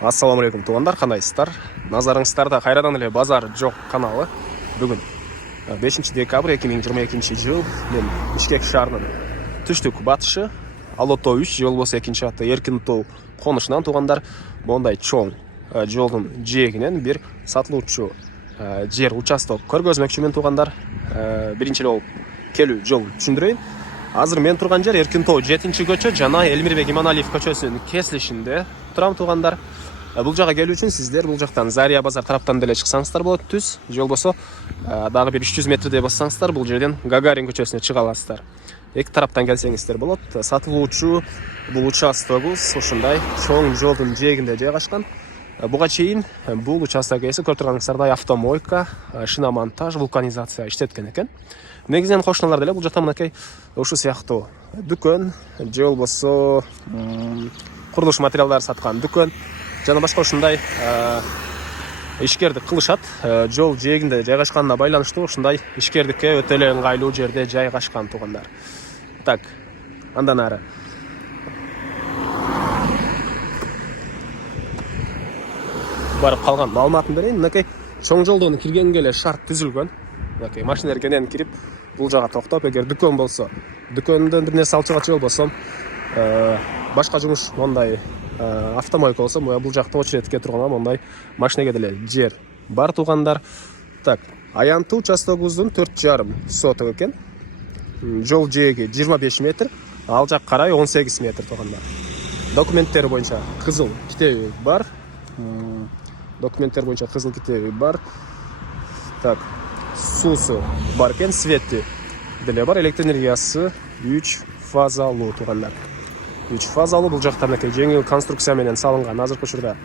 Ассаламу алейкум туугандар, кандайсыздар? Назарыңыздарда кайрадан эле базар жок каналы. Бүгүн 5 декабрь 2022 жыл. Мен Бишкек шаарынын түштүк батышы Алото 3 жол болсо экинчи аты Эркин тоо конушунан туугандар мондай чоң жолдун жээгинен бир сатылуучу жер участок көргөзмөкчүмүн туугандар. Биринчи эле болуп келүү жолун түшүндүрөйүн. Азыр мен турган жер Эркин тоо 7-көчө жана Элмирбек Иманалиев көчөсүнүн кесилишинде турам туугандар. Бул жака келүү үчүн сиздер бул жактан Зария базар тараптан деле чыксаңыздар болот түз. Жол болсо дагы бир 300 метрдей бассаңыздар бул жерден Гагарин көчөсүнө чыга аласыздар. Эки тараптан келсеңиздер болот. Сатылуучу бул участогубуз ушундай чоң жолдун жээгинде жайгашкан. Буга чейин бул участок ээси көрүп турганыңыздардай автомойка, шиномонтаж, вулканизация иштеткен экен. Негизинен кошуналар деле бул жакта мынакей ушу сыяктуу дүкөн, же болбосо курулуш материалдары саткан дүкөн жана башка ушундай ишкердик кылышат. Жол жээгинде жайгашканына байланыштуу ушундай ишкердикке өтө эле ыңгайлуу жерде жайгашкан туугандар. Так, андан ары барып калган маалыматын берейин. Мынакей чоң жолдон киргенге эле шарт түзүлгөн. Мынакей машиналар кенен кирип бул жага токтоп, эгер дүкөн болсо дүкөндөн бир нерсе алып чыгат, же болбосо башка жумуш мондай автомойка болсо бул жакта очередке турган мондай машинеге деле жер бар туугандар. Так, аянтуу участогубуздун 4,5 соток экен. Жол жээги 25 метр, ал жак карай 18 метр туугандар. Документтери боюнча кызыл китеби бар. Документтер боюнча кызыл китеби бар. Так, суусу бар экен, свети деле бар, электр энергиясы 3 фазалуу туугандар. 3 фазалуу. Бул жакта мынакей жеңил конструкция менен салынган азыркы учурда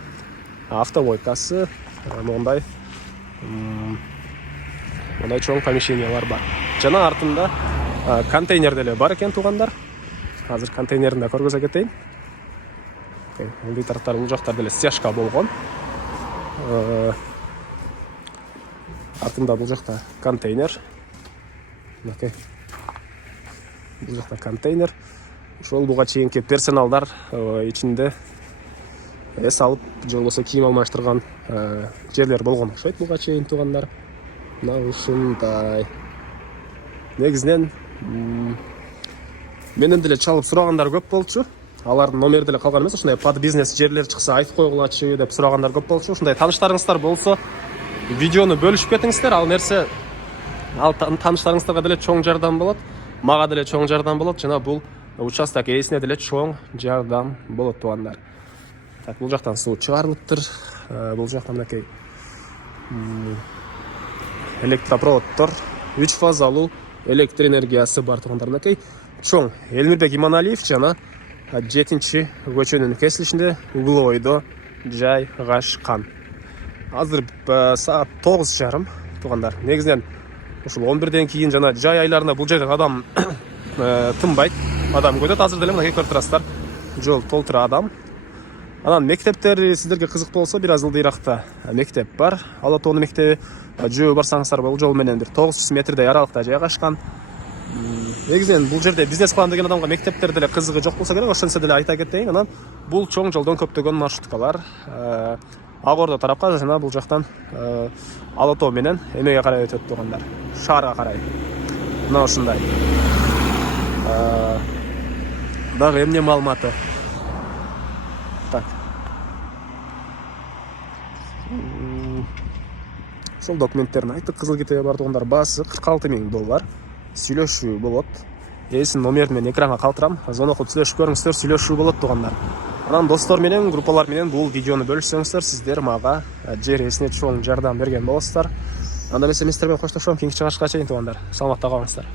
автомойкасы, мондай чоң помещениялар бар. Жана артында контейнер деле бар экен туугандар. Азыр контейнерин да көргөзө кетейин. Бул тараптар бул жактар деле стяжка болгон. Артында бул жакта контейнер. Мынакей бул жакта контейнер. Ошол буга чейинки персоналдар ичинде эс алып, же болбосо кийим алмаштырган жерлер болгон окшойт буга чейин туугандар. Мына ушундай. Негизинен менден деле чалып сурагандар көп болчу. Алардын номери деле калган эмес, ушундай под бизнес жерлер чыкса айтып койгулачы деп сурагандар көп болчу. Ушундай тааныштарыңыздар болсо видеону бөлүшүп кетиңиздер. Ал тааныштарыңыздарга деле чоң жардам болот, мага деле чоң жардам болот, жана бул участок ээсине деле чоң жардам болот туугандар. Так, бул жактан суу чыгарылыптыр. Бул жакта мынакей электропроводдор 3 фазалуу электр энергиясы бар туугандар. Мынакей чоң Элмирбек Иманалиев жана 7-көчөнүн кесилишинде угловойдо жайгашкан. Азыр саат 9:30 туугандар. Негизинен ушул 11ден кийин жана жай айларында бул жерде адам тынбайт, адам көтөт. Азыр деле мынакей көрүп турасыздар, жол толтура адам. Анан мектептер сиздерге кызыктуу болсо бир аз ылдыйракта мектеп бар. Алотоонун мектеби жөө барсаңыздар бул жол менен бир 900 метрдей аралыкта жайгашкан. Негизинен бул жерде бизнес кылам деген адамга мектептер деле кызыгы жок болсо керек, ошонсо деле айта кетейин. Анан бул чоң жолдон көптөгөн маршруткалар Ак Ордо тарапка жана бул жактан Алото менен эмеге карай өтөт туугандар, шаарга карай. Мына ушундай. Дагы эмне маалыматы? Так. Ошол документтерин айттык, кызыл китеби бар туугандар. Баасы $46,000. Сүйлөшүү болот. Ээсинин номерин мен экранга калтырам. Звонок кылып сүйлөшүп көрүңүздөр, сүйлөшүү болот туугандар. Анан достор менен, группалар менен бул видеону бөлүшсөңүздөр, сиздер мага жер ээсине чоң жардам берген болосуздар. Анда эмесе мен сиздер менен коштошом. Кийинки чыгышка чейин туугандар. Саламатта калыңыздар.